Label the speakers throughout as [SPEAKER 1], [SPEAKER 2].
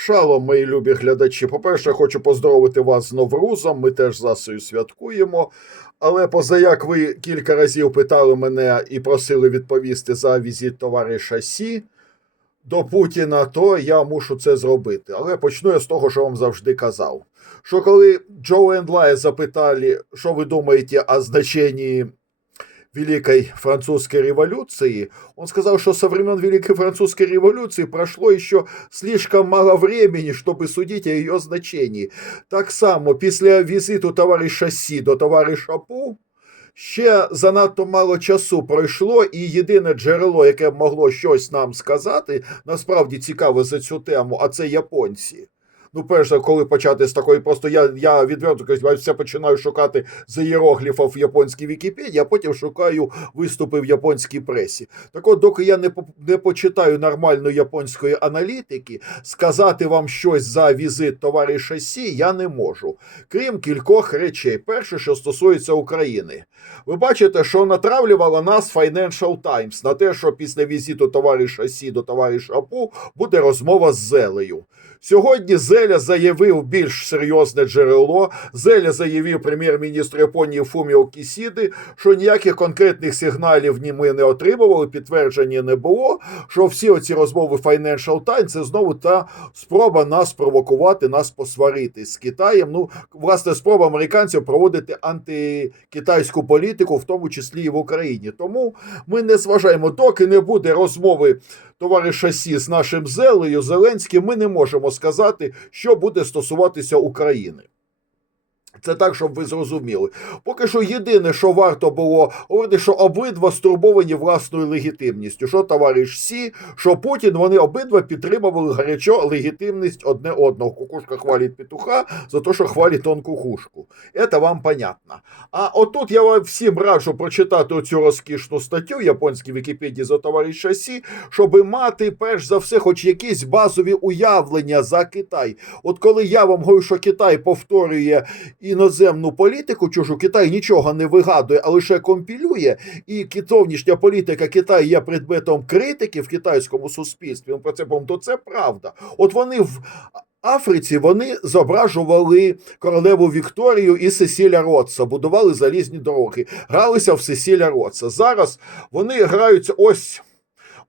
[SPEAKER 1] Шалом, мої любі глядачі. По-перше, хочу поздоровити вас з Новрузом. Ми теж засою святкуємо. Але позаяк ви кілька разів питали мене і просили відповісти за візит товариша Сі до Путіна, то я мушу це зробити. Але почну я з того, що вам завжди казав. Що коли Джо Ендлай запитали, що ви думаєте о значенні Великой Французской революции, он сказал, что со времен Великой Французской революции прошло еще слишком мало времени, чтобы судить о ее значении. Так само, після візиту товариша Сі до товариша Пу, ще занадто мало часу пройшло, і єдине джерело, яке могло щось нам сказати, насправді цікаве за цю тему, а це японці. Ну, перше, коли почати з такої, просто я, я відверто кажу, все починаю шукати за іерогліфів в японській Вікіпедії, а потім шукаю виступи в японській пресі. Так от, доки я не, не почитаю нормальної японської аналітики, сказати вам щось за візит товариша Сі я не можу. Крім кількох речей. Перше, що стосується України. Ви бачите, що натравлювала нас Financial Times на те, що після візиту товариша Сі до товариша Пу буде розмова з Зелею. Сьогодні Зеля заявив більш серйозне джерело. Зеля заявив прем'єр-міністр Японії Фуміо Кісіди, що ніяких конкретних сигналів ні ми не отримували, підтвердження не було. Що всі оці розмови Financial Times це знову та спроба нас провокувати, нас посварити з Китаєм. Ну, власне, спроба американців проводити антикитайську політику, в тому числі і в Україні. Тому ми не зважаємо, доки не буде розмови товариша Сі з нашим Зелею Зеленським, ми не можемо сказати, що буде стосуватися України. Це так, щоб ви зрозуміли. Поки що єдине, що варто було говорити, що обидва стурбовані власною легітимністю. Що товариш Сі, що Путін, вони обидва підтримували гарячо легітимність одне одного. Кукушка хвалить петуха за те, що хвалить он кукушку. Це вам понятно. А отут я вам всім раджу прочитати цю розкішну статтю в японській Вікіпедії за товариша Сі, щоб мати перш за все хоч якісь базові уявлення за Китай. От коли я вам говорю, що Китай повторює іноземну політику, чужу Китай нічого не вигадує, а лише компілює, і зовнішня політика Китаю є предметом критики в китайському суспільстві. Про це помню, то це правда. От вони в. Африці вони зображували королеву Вікторію і Сесіля Ротса, будували залізні дороги, гралися в Сесіля Ротса. Зараз вони граються ось.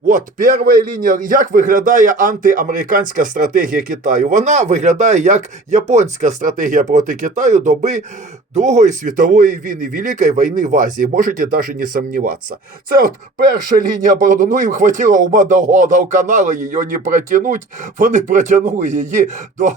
[SPEAKER 1] От перша лінія, як виглядає антиамериканська стратегія Китаю? Вона виглядає як японська стратегія проти Китаю доби Другої світової війни, Великої війни в Азії. Можете навіть не сомневатися. Це от перша лінія оборони. Ну їм хватило ума до Гуадалканала її не протягнуть. Вони протягнули її до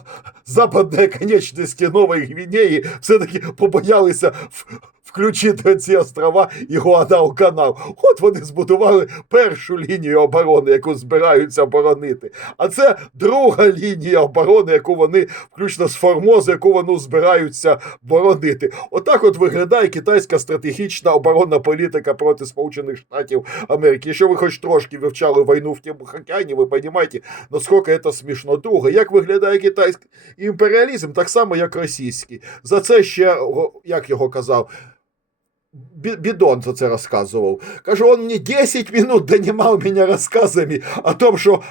[SPEAKER 1] западної конечності Нової Гвінеї. Все-таки побоялися в- включити ці острова і Гуадалканал. От вони збудували першу лінію оборони, яку збираються оборонити. А це друга лінія оборони, яку вони, включно з Формозу, яку вони збираються боронити. Отак от виглядає китайська стратегічна оборонна політика проти Сполучених Штатів Америки. Якщо ви хоч трошки вивчали війну в Тихому океані, ви розумієте, наскільки це смішно. Друге, як виглядає китайський імперіалізм, так само, як російський. За це ще, як його казав, Бідон за це розказував. Каже, он мені 10 минут донимал меня рассказами о том, що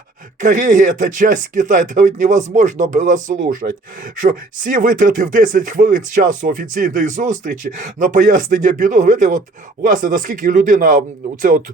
[SPEAKER 1] Корея это часть Китаю, это ведь невозможно було слушать. Що всі витратив 10 хвилин часу офіційної зустрічі на пояснення Бідон. Видите, власне, наскільки людина, це от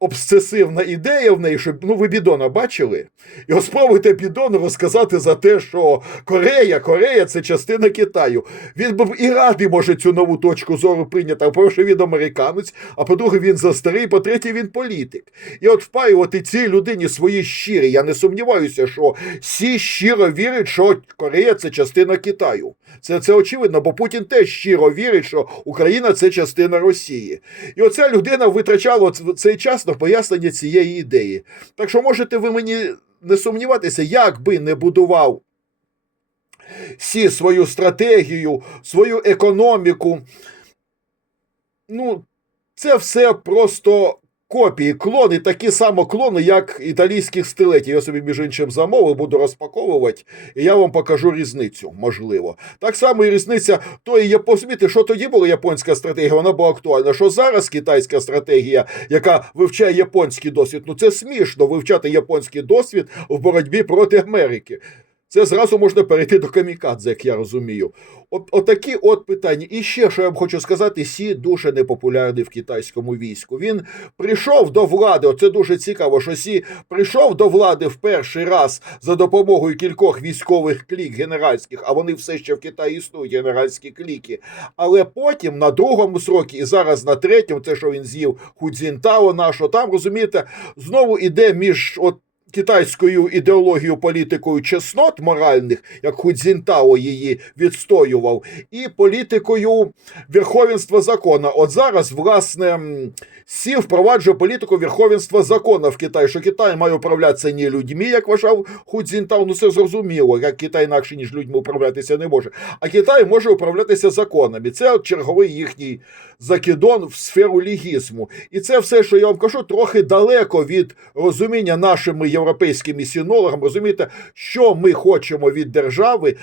[SPEAKER 1] обсесивна ідея в неї, що ну ви Бідона бачили? І от спробуйте Бідону розказати за те, що Корея, Корея це частина Китаю. Він був і радий може цю нову точку зору прийняти. По-перше, він американець, а по-друге, він застарий, по-третє, він політик. І от впаювати цій людині свої щирі. Я не сумніваюся, що всі щиро вірять, що Корея це частина Китаю. Це, це очевидно, бо Путін теж щиро вірить, що Україна це частина Росії. І оця людина витрачала цей час на пояснення цієї ідеї. Так що можете ви мені не сумніватися, як би не будував Сі свою стратегію, свою економіку. Ну, це все просто копії, клони, такі само клони, як італійських стилетів. Я собі, між іншим, замовив, буду розпаковувати, і я вам покажу різницю, можливо. Так само і різниця тої японської, що тоді була японська стратегія, вона була актуальна. Що зараз китайська стратегія, яка вивчає японський досвід, ну це смішно вивчати японський досвід в боротьбі проти Америки. Це зразу можна перейти до камікадзе, як я розумію. От, отакі от питання. І ще, що я вам хочу сказати, Сі дуже непопулярний в китайському війську. Він прийшов до влади. Оце дуже цікаво, що Сі прийшов до влади в перший раз за допомогою кількох військових клік генеральських, а вони все ще в Китаї існують, генеральські кліки. Але потім на другому срокі, і зараз на третьому, це що він з'їв Худзінтао нашого, там розумієте, знову іде між от. Китайською ідеологією, політикою чеснот моральних, як Худзінтао її відстоював, і політикою верховенства закону. От зараз, власне, Сі впроваджує політику верховенства закону в Китаї, що Китай має управлятися не людьми, як вважав Худзінтао. Ну це зрозуміло, як Китай інакше, ніж людьми управлятися не може. А Китай може управлятися законами. Це от черговий їхній закидон в сферу лігізму. І це все, що я вам кажу, трохи далеко від розуміння нашими європейськими синологами. Розумієте, що ми хочемо від держави.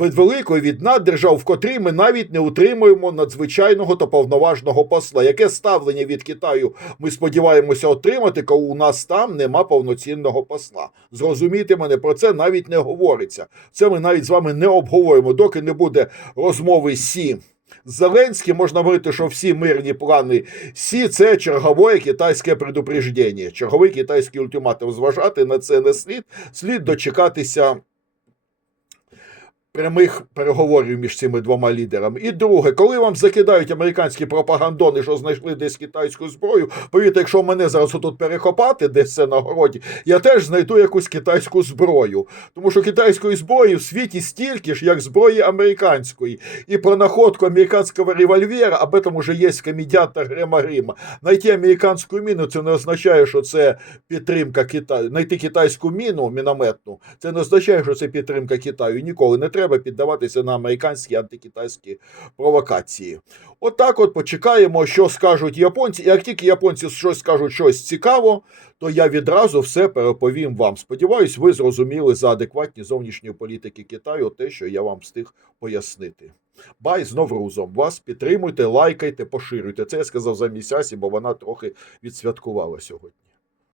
[SPEAKER 1] Від великої від наддержав, в котрій ми навіть не утримуємо надзвичайного та повноважного посла. Яке ставлення від Китаю ми сподіваємося отримати, коли у нас там нема повноцінного посла? Зрозумійте мене, про це навіть не говориться. Це ми навіть з вами не обговоримо, доки не буде розмови сі. З Зеленським можна говорити, що всі мирні плани Сі це чергове китайське предупреждення, черговий китайський ультиматум. Зважати на це не слід, слід дочекатися прямих переговорів між цими двома лідерами. І друге, коли вам закидають американські пропагандони, що знайшли десь китайську зброю, повірте, якщо мене зараз тут перехопати, десь це на городі, я теж знайду якусь китайську зброю. Тому що китайської зброї в світі стільки ж, як зброї американської. І про находку американського револьвера, об этом уже є комедіатор Грема Грима. Найти американську міну це не означає, що це підтримка Китаю. Знайти китайську міну мінометну, це не означає, що це підтримка Китаю. Ніколи не треба піддаватися на американські антикитайські провокації. Отак, от, почекаємо, що скажуть японці. Як тільки японці щось скажуть щось цікаво, то я відразу все переповім вам. Сподіваюсь, ви зрозуміли за адекватні зовнішньої політики Китаю те, що я вам встиг пояснити. Бай з Новрузом. Вас підтримуйте, лайкайте, поширюйте. Це я сказав за місяці, бо вона трохи відсвяткувала сьогодні.